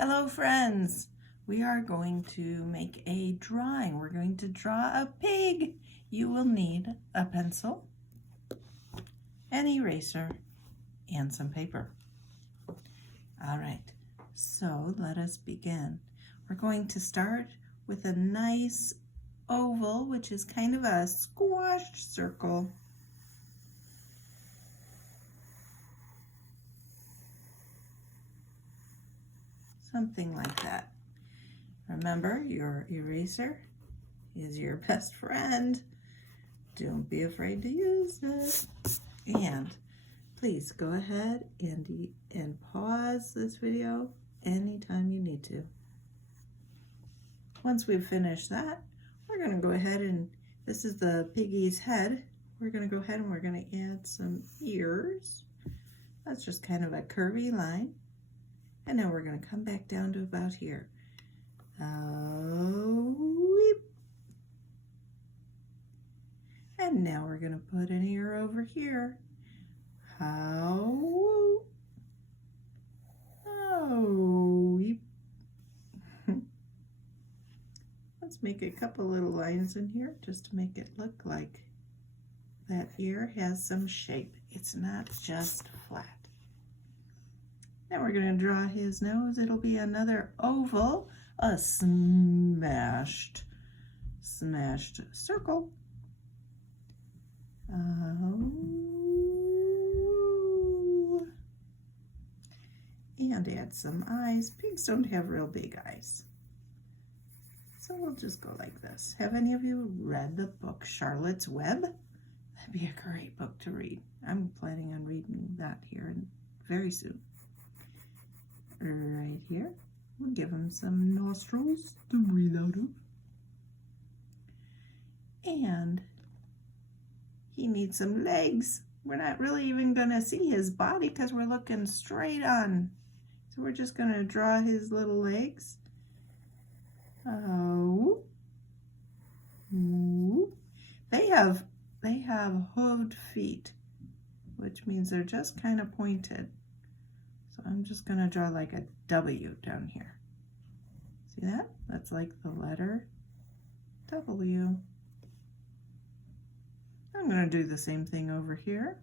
Hello friends, we are going to make a drawing. We're going to draw a pig. You will need a pencil, an eraser, and some paper. All right, so let us begin. We're going to start with a nice oval, which is kind of a squashed circle. Something like that. Remember, your eraser is your best friend. Don't be afraid to use it. And please go ahead and pause this video anytime you need to. Once we've finished that, we're going to go ahead and, this is the piggy's head. We're going to go ahead and we're going to add some ears. That's just kind of a curvy line. And now we're going to come back down to about here. Weep. And now we're going to put an ear over here. Weep. Let's make a couple little lines in here just to make it look like that ear has some shape. It's not just flat. Now we're going to draw his nose. It'll be another oval, a smashed circle. And add some eyes. Pigs don't have real big eyes. So we'll just go like this. Have any of you read the book Charlotte's Web? That'd be a great book to read. I'm planning on reading that here very soon. Right here, we'll give him some nostrils to breathe out of. And he needs some legs. We're not really even gonna see his body because we're looking straight on. So we're just gonna draw his little legs. They have hooved feet, which means they're just kind of pointed. So I'm just going to draw like a W down here. See that? That's like the letter W. I'm going to do the same thing over here.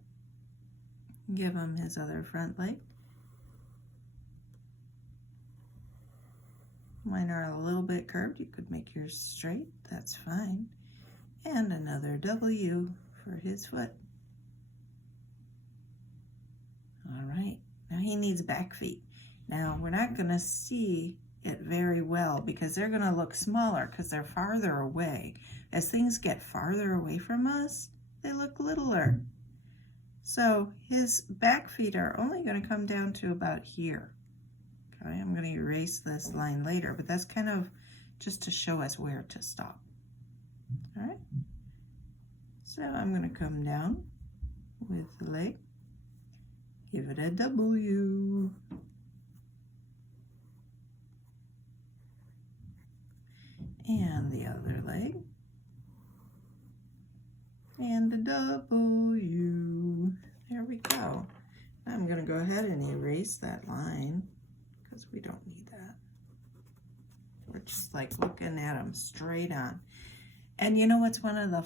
Give him his other front leg. Mine are a little bit curved. You could make yours straight. That's fine. And another W for his foot. All right. Now he needs back feet. Now we're not going to see it very well because they're going to look smaller because they're farther away. As things get farther away from us, they look littler. So his back feet are only going to come down to about here. Okay, I'm going to erase this line later, but that's kind of just to show us where to stop. All right. So I'm going to come down with the leg. Give it a W. And the other leg. And the W. There we go. I'm going to go ahead and erase that line because we don't need that. We're just like looking at them straight on. And you know what's one of the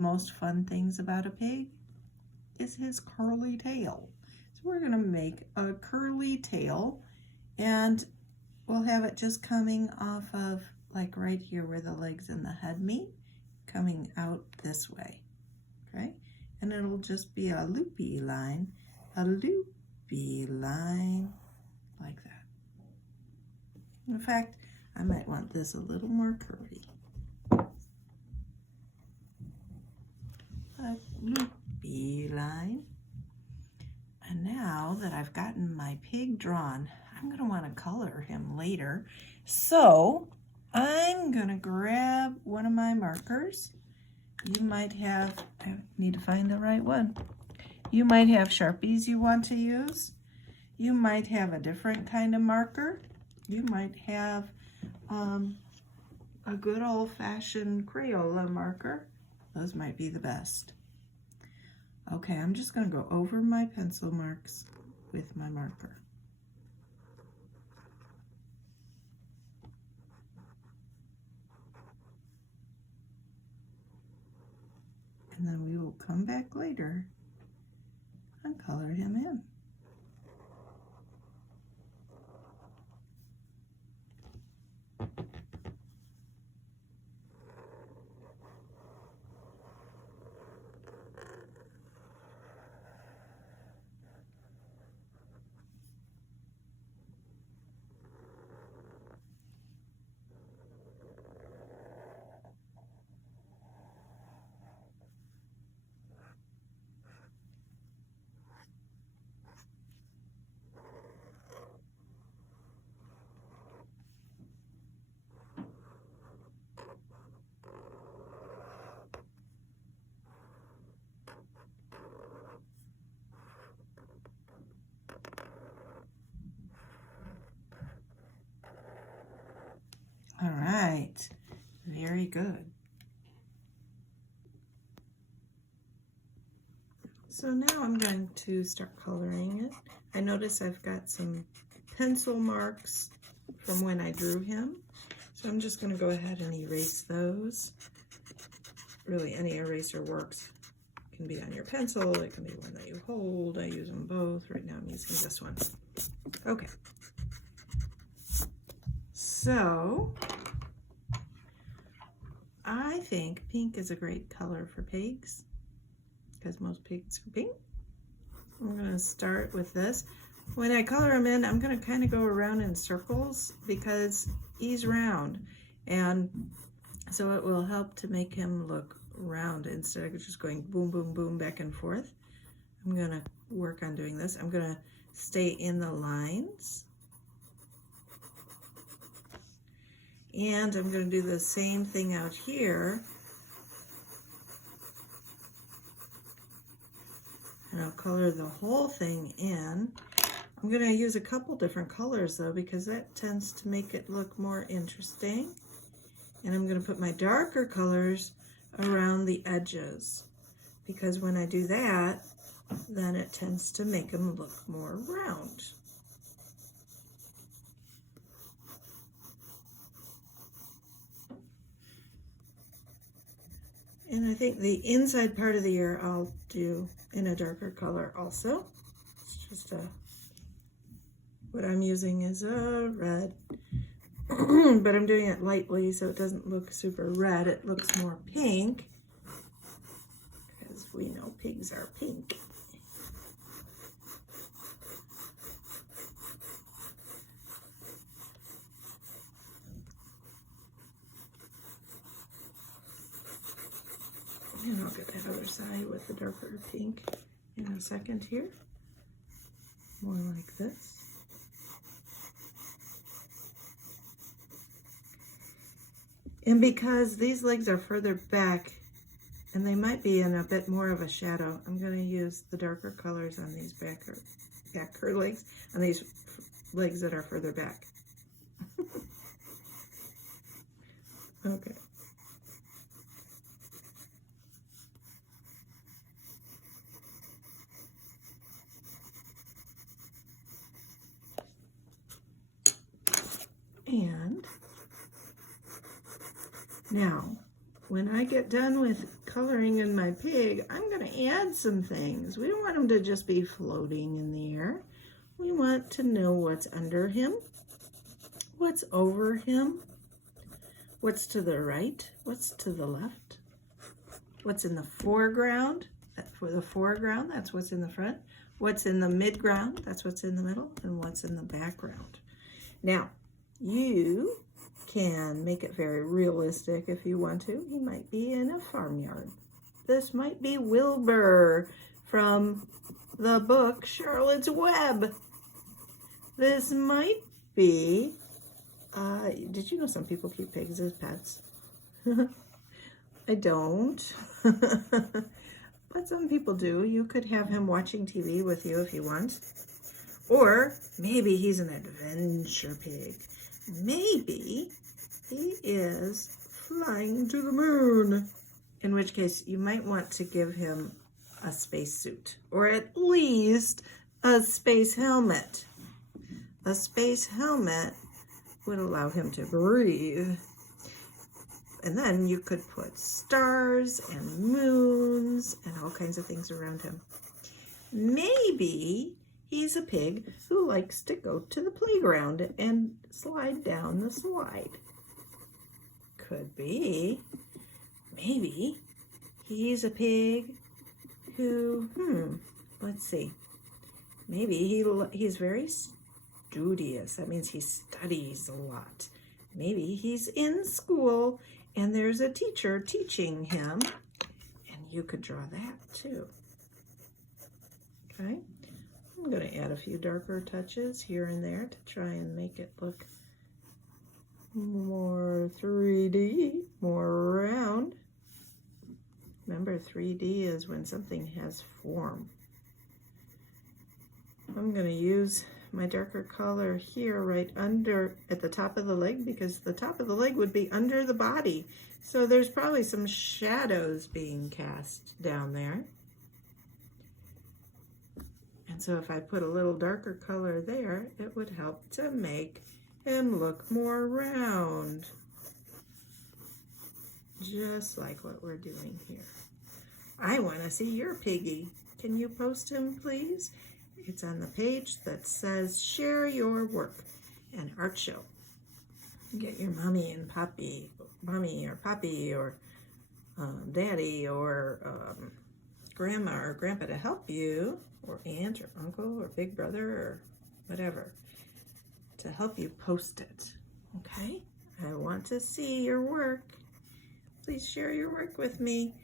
most fun things about a pig? Is his curly tail. So we're going to make a curly tail and we'll have it just coming off of like right here where the legs and the head meet, coming out this way. Okay, and it'll just be a loopy line like that. In fact, I might want this a little more curvy. A loopy line. And now that I've gotten my pig drawn, I'm going to want to color him later. So I'm going to grab one of my markers. You might have, I need to find the right one. You might have Sharpies you want to use. You might have a different kind of marker. You might have a good old-fashioned Crayola marker. Those might be the best. Okay, I'm just going to go over my pencil marks with my marker. And then we will come back later and color him in. All right, very good. So now I'm going to start coloring it. I notice I've got some pencil marks from when I drew him. So I'm just going to go ahead and erase those. Really, any eraser works. It can be on your pencil, it can be one that you hold. I use them both. Right now I'm using this one. Okay. So I think pink is a great color for pigs because most pigs are pink. I'm going to start with this. When I color him in, I'm going to kind of go around in circles because he's round, and so it will help to make him look round instead of just going boom, boom, boom back and forth. I'm going to work on doing this. I'm going to stay in the lines. And I'm going to do the same thing out here. And I'll color the whole thing in. I'm going to use a couple different colors though, because that tends to make it look more interesting. And I'm going to put my darker colors around the edges, because when I do that, then it tends to make them look more round. And I think the inside part of the ear I'll do in a darker color also. It's just what I'm using is a red, but I'm doing it lightly so it doesn't look super red. It looks more pink, because we know pigs are pink. And I'll get that other side with the darker pink in a second here. More like this. And because these legs are further back and they might be in a bit more of a shadow, I'm going to use the darker colors on these back legs, on these legs that are further back. Okay. And now, when I get done with coloring in my pig, I'm going to add some things. We don't want him to just be floating in the air. We want to know what's under him, what's over him, what's to the right, what's to the left, what's in the foreground. For the foreground, that's what's in the front. What's in the midground, that's what's in the middle, and what's in the background. Now, you can make it very realistic if you want to. He might be in a farmyard. This might be Wilbur from the book Charlotte's Web. This might be, did you know some people keep pigs as pets? I don't. But some people do. You could have him watching TV with you if you want. Or maybe he's an adventure pig. Maybe he is flying to the moon, in which case you might want to give him a space suit, or at least a space helmet. A space helmet would allow him to breathe. And then you could put stars and moons and all kinds of things around him. Maybe he's a pig who likes to go to the playground and slide down the slide. Could be. Maybe he's a pig who, let's see. Maybe he's very studious. That means he studies a lot. Maybe he's in school and there's a teacher teaching him, and you could draw that too. Okay, I'm going to add a few darker touches here and there to try and make it look more 3D, more round. Remember, 3D is when something has form. I'm going to use my darker color here right under at the top of the leg, because the top of the leg would be under the body. So there's probably some shadows being cast down there. And so if I put a little darker color there, it would help to make him look more round. Just like what we're doing here. I want to see your piggy. Can you post him, please? It's on the page that says share your work and art show. Get your mommy and poppy, mommy or poppy or daddy or grandma or grandpa to help you, or aunt or uncle or big brother or whatever, to help you post it. Okay? I want to see your work. Please share your work with me,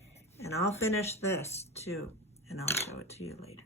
and I'll finish this too, and I'll show it to you later.